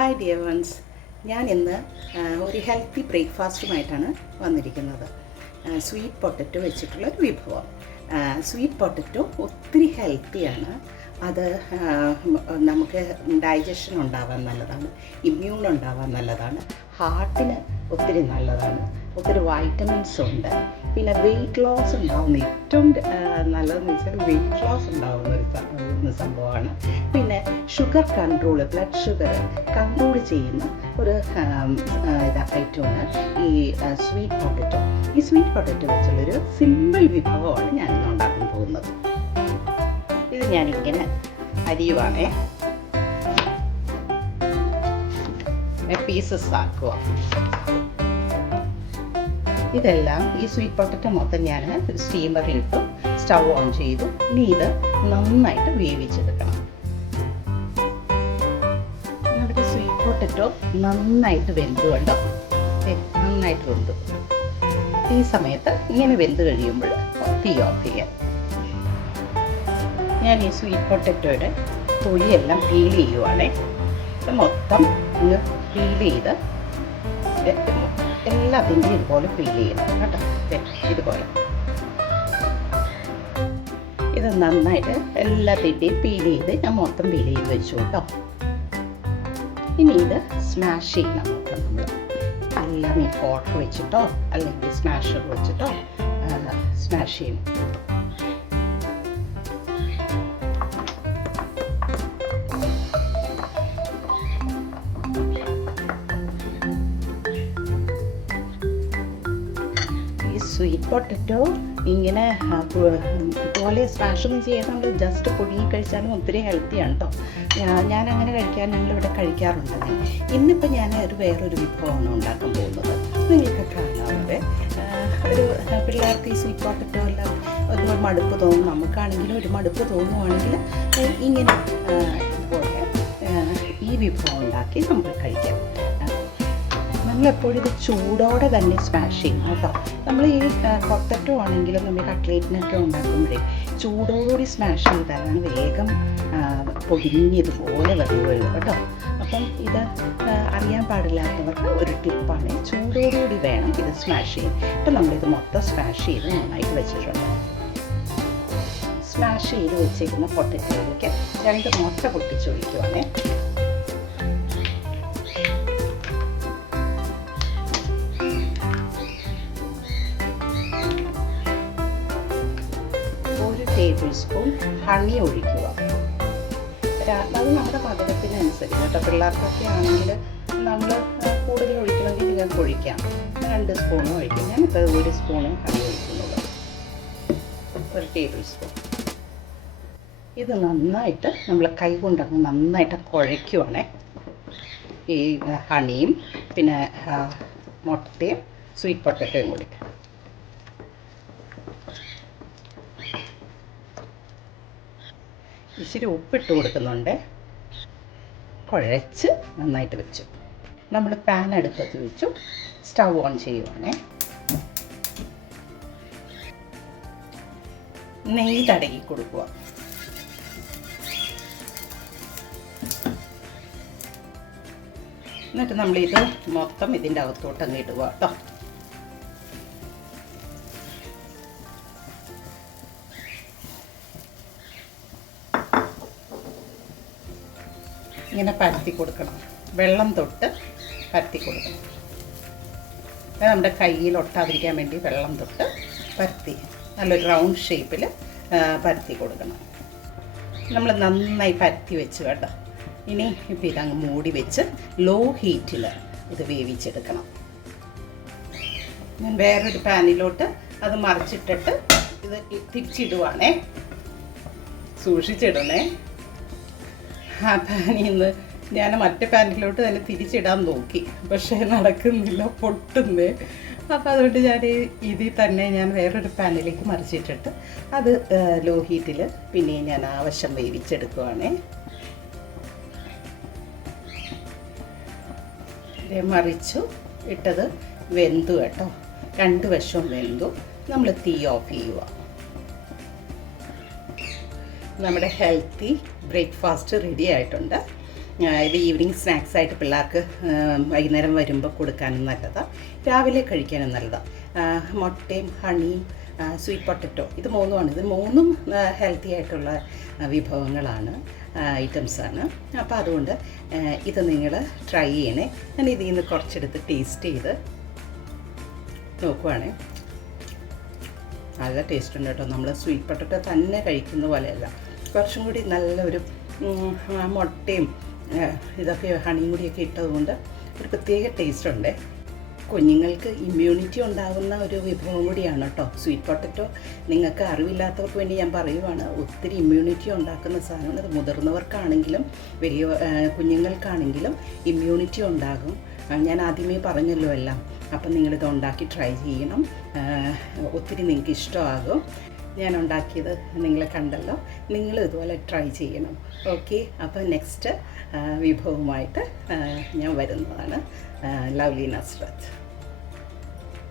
Hi dear ones, ഞാൻ ഇന്ന് ഒരു ഹെൽത്തി ബ്രേക്ക്ഫാസ്റ്റുമായിട്ടാണ് വന്നിരിക്കുന്നത്. സ്വീറ്റ് പൊട്ടറ്റോ വെച്ചിട്ടുള്ളൊരു വിഭവം. സ്വീറ്റ് പൊട്ടറ്റോ ഒത്തിരി ഹെൽത്തിയാണ്. അത് നമുക്ക് ഡൈജഷൻ ഉണ്ടാവാൻ നല്ലതാണ്, ഇമ്മ്യൂൺ ഉണ്ടാവാൻ നല്ലതാണ്, ഹാർട്ടിന് ഒത്തിരി നല്ലതാണ്, ഒത്തിരി വൈറ്റമിൻസ് ഉണ്ട്. പിന്നെ വെയിറ്റ് ലോസ് ഉണ്ടാകുന്ന ഏറ്റവും നല്ലതെന്ന് വെച്ചാൽ വെയിറ്റ് ലോസ് ഉണ്ടാകുന്ന ഒരു സംഭവമാണ്. പിന്നെ sugar control, blood sugar control ചെയ്യുന്ന ഒരു ഐറ്റമാണ് ഈ സ്വീറ്റ് പൊട്ടറ്റോ. ഈ സ്വീറ്റ് പൊട്ടറ്റോ വെച്ചുള്ളൊരു സിമ്പിൾ വിഭവമാണ് ഞാനിന്ന് ഉണ്ടാക്കാൻ പോകുന്നത്. ഇത് ഞാനിങ്ങനെ അരിയുവാണേ, പീസസ് ആക്കുക. ഇതെല്ലാം ഈ സ്വീറ്റ് പൊട്ടറ്റോ മൊത്തം ഞാൻ ഒരു സ്റ്റീമറിലിട്ടു, സ്റ്റൗ ഓൺ ചെയ്തു. ഇനി ഇത് നന്നായിട്ട് വേവിച്ചെടുക്കണം. നമ്മുടെ സ്വീറ്റ് പൊട്ടറ്റോ നന്നായിട്ട് വെന്തു കണ്ടോ, നന്നായിട്ട് വെന്തു. ഈ സമയത്ത് ഇങ്ങനെ വെന്ത് കഴിയുമ്പോൾ തീ ഓഫ് ചെയ്യാം. ഞാൻ ഈ സ്വീറ്റ് പൊട്ടറ്റോയുടെ തൊലിയെല്ലാം പീൽ ചെയ്യുവാണേ. ഇത് മൊത്തം പീൽ ചെയ്ത് എല്ലാത്തിൻ്റെയും ഇതുപോലെ പീൽ ചെയ്യണം കേട്ടോ. ഇതുപോലെ ഇത് നന്നായിട്ട് എല്ലാത്തിൻ്റെയും പീൽ ചെയ്ത് ഞാൻ മൊത്തം പീൽ ചെയ്ത് വെച്ചു കേട്ടോ. ഇനി ഇത് സ്മാഷ് ചെയ്യണം മൊത്തം. നമ്മൾ എല്ലാം ഈ ഫോർക്ക് വെച്ചിട്ടോ അല്ലെങ്കിൽ സ്മാഷർ വെച്ചിട്ടോ സ്മാഷ് ചെയ്യണം. സ്വീറ്റ് പൊട്ടറ്റോ ഇങ്ങനെ ഇതുപോലെ സ്മാഷൊന്നും ചെയ്യാൻ നമ്മൾ ജസ്റ്റ് പുഴുങ്ങി കഴിച്ചാലും ഒത്തിരി ഹെൽത്തിയാണ് കേട്ടോ. ഞാൻ അങ്ങനെ ഞങ്ങളിവിടെ കഴിക്കാറുണ്ട്. ഇന്നിപ്പോൾ ഞാൻ വേറൊരു വിഭവമാണ് ഉണ്ടാക്കാൻ പോകുന്നത്. നിങ്ങൾക്ക് കാണാറുണ്ട് ഒരു പിള്ളേർക്ക് ഈ സ്വീറ്റ് പൊട്ടറ്റോ എല്ലാം ഒരു മടുപ്പ് തോന്നും. നമുക്കാണെങ്കിലും ഒരു മടുപ്പ് തോന്നുവാണെങ്കിൽ ഇങ്ങനെ ഇതുപോലെ ഈ വിഭവം ഉണ്ടാക്കി നമുക്ക് കഴിക്കാം. നമ്മളെപ്പോഴും ഇത് ചൂടോടെ തന്നെ സ്മാഷ് ചെയ്യണം കേട്ടോ. നമ്മൾ ഈ പൊട്ടറ്റോ ആണെങ്കിലും നമ്മൾ കട്ട്ലേറ്റിനൊക്കെ ഉണ്ടാക്കുമ്പോഴേ ചൂടോടുകൂടി സ്മാഷ് ചെയ്താലാണ് വേഗം പൊടിഞ്ഞതുപോലെ വരുള്ളൂ കേട്ടോ. അപ്പം ഇത് അറിയാൻ പാടില്ലാത്തവർക്ക് ഒരു ടിപ്പാണ്, ചൂടോടുകൂടി വേണം ഇത് സ്മാഷ് ചെയ്യാൻ. ഇപ്പം നമ്മളിത് മൊത്തം സ്മാഷ് ചെയ്ത് നന്നായിട്ട് വെച്ചിട്ടുണ്ട്. സ്മാഷ് ചെയ്ത് വെച്ചിരിക്കുന്ന പൊട്ടറ്റോയിലേക്ക് 2 മുട്ട പൊട്ടിച്ചൊഴിക്കുവാണേ. ടേബിൾ സ്പൂൺ ഹണി ഒഴിക്കുക. അത് നമ്മുടെ മധുരത്തിനനുസരിച്ച് കേട്ടോ. പിള്ളേർക്കൊക്കെ ആണെങ്കിൽ നമ്മൾ കൂടുതൽ ഒഴിക്കണമെങ്കിൽ നിങ്ങൾക്ക് ഒഴിക്കാം. 2 സ്പൂണും ഒഴിക്കും. ഞാനിപ്പോൾ 1 സ്പൂണ് ഹണി ഒഴിക്കുന്നുള്ളൂ, 1 ടേബിൾ സ്പൂൺ. ഇത് നന്നായിട്ട് നമ്മൾ കൈ കൊണ്ടങ്ങ് നന്നായിട്ട് കുഴയ്ക്കുവാണേ. ഈ ഹണിയും പിന്നെ മുട്ടയും സ്വീറ്റ് പൊട്ടറ്റോയും കൂടി. ഇച്ചിരി ഉപ്പിട്ട് കൊടുക്കുന്നുണ്ട്. കുഴച്ച് നന്നായിട്ട് വെച്ചു. നമ്മൾ പാൻ അടുപ്പത്ത് വെച്ചു, സ്റ്റൗ ഓൺ ചെയ്യുവാണേ. നെയ്യ് തടകി കൊടുക്കുക. എന്നിട്ട് നമ്മളിത് മൊത്തം ഇതിൻ്റെ അകത്തോട്ട് അങ്ങ് ഇടുക കേട്ടോ. ഇങ്ങനെ പരത്തി കൊടുക്കണം. വെള്ളം തൊട്ട് പരത്തി കൊടുക്കണം. അത് നമ്മുടെ കയ്യിൽ ഒട്ടാതിരിക്കാൻ വേണ്ടി വെള്ളം തൊട്ട് പരത്തി നല്ലൊരു റൗണ്ട് ഷേപ്പിൽ പരത്തി കൊടുക്കണം. നമ്മൾ നന്നായി പരത്തി വെച്ച് കേട്ടോ. ഇനി ഇപ്പം ഇതങ്ങ് മൂടി വെച്ച് ലോ ഹീറ്റിൽ ഇത് വേവിച്ചെടുക്കണം. ഞാൻ വേറൊരു പാനിലോട്ട് അത് മറിച്ചിട്ടിട്ട് ഇത് തിരിച്ചിടുവാണേ. സൂക്ഷിച്ചിടണേ. ആ പാനിൽ നിന്ന് ഞാൻ മറ്റേ പാനിലോട്ട് തന്നെ തിരിച്ചിടാൻ നോക്കി, പക്ഷേ നടക്കുന്നില്ല, പൊട്ടുന്നേ. അപ്പോൾ അതുകൊണ്ട് ഞാൻ ഇതിൽ തന്നെ ഞാൻ വേറൊരു പാനിലേക്ക് മറിച്ചിട്ടിട്ട് അത് ലോ ഹീറ്റിൽ പിന്നെ ഞാൻ ആവശ്യം വേവിച്ചെടുക്കുവാണേ. മറിച്ചു ഇട്ടത് വെന്തു കേട്ടോ. 2 വശവും വെന്തു. നമ്മൾ തീ ഓഫ് ചെയ്യുക. നമ്മുടെ ഹെൽത്തി ബ്രേക്ക്ഫാസ്റ്റ് റെഡി ആയിട്ടുണ്ട്. ഇത് ഈവനിങ് സ്നാക്സായിട്ട് പിള്ളേർക്ക് വൈകുന്നേരം വരുമ്പോൾ കൊടുക്കാനും നല്ലതാണ്, രാവിലെ കഴിക്കാനും നല്ലതാണ്. മുട്ടയും ഹണിയും സ്വീറ്റ് പൊട്ടറ്റോ ഇത് മൂന്നുമാണ്. ഇത് മൂന്നും ഹെൽത്തി ആയിട്ടുള്ള വിഭവങ്ങളാണ്, ഐറ്റംസാണ്. അപ്പോൾ അതുകൊണ്ട് ഇത് നിങ്ങൾ ട്രൈ ചെയ്യണേ. ഞാൻ ഇതിൽ നിന്ന് കുറച്ചെടുത്ത് ടേസ്റ്റ് ചെയ്ത് നോക്കുവാണേ. നല്ല ടേസ്റ്റ് ഉണ്ട് കേട്ടോ. നമ്മൾ സ്വീറ്റ് പൊട്ടറ്റോ തന്നെ കഴിക്കുന്ന പോലെയല്ല, കുറച്ചും കൂടി നല്ലൊരു മുട്ടയും ഇതൊക്കെ ഹണിയും കൂടിയൊക്കെ ഇട്ടതുകൊണ്ട് ഒരു പ്രത്യേക ടേസ്റ്റ് ഉണ്ട്. കുഞ്ഞുങ്ങൾക്ക് ഇമ്മ്യൂണിറ്റി ഉണ്ടാകുന്ന ഒരു വിഭവം കൂടിയാണ് കേട്ടോ സ്വീറ്റ് പൊട്ടറ്റോ. നിങ്ങൾക്ക് അറിവില്ലാത്തവർക്ക് വേണ്ടി ഞാൻ പറയുവാണ്, ഒത്തിരി ഇമ്മ്യൂണിറ്റി ഉണ്ടാക്കുന്ന സാധനമാണ്. അത് മുതിർന്നവർക്കാണെങ്കിലും വലിയ കുഞ്ഞുങ്ങൾക്കാണെങ്കിലും ഇമ്മ്യൂണിറ്റി ഉണ്ടാകും. ഞാൻ ആദ്യമേ പറഞ്ഞല്ലോ എല്ലാം. അപ്പം നിങ്ങളിത് ഉണ്ടാക്കി ട്രൈ ചെയ്യണം, ഒത്തിരി നിങ്ങൾക്ക് ഇഷ്ടമാകും. ഞാൻ ഉണ്ടാക്കിയത് നിങ്ങൾ കണ്ടല്ലോ, നിങ്ങളും ഇതുപോലെ ട്രൈ ചെയ്യണം. ഓക്കെ, അപ്പോൾ നെക്സ്റ്റ് വിഭവമായിട്ട് ഞാൻ വരുന്നതാണ്. ലവ്ലി നസ്രത്ത്.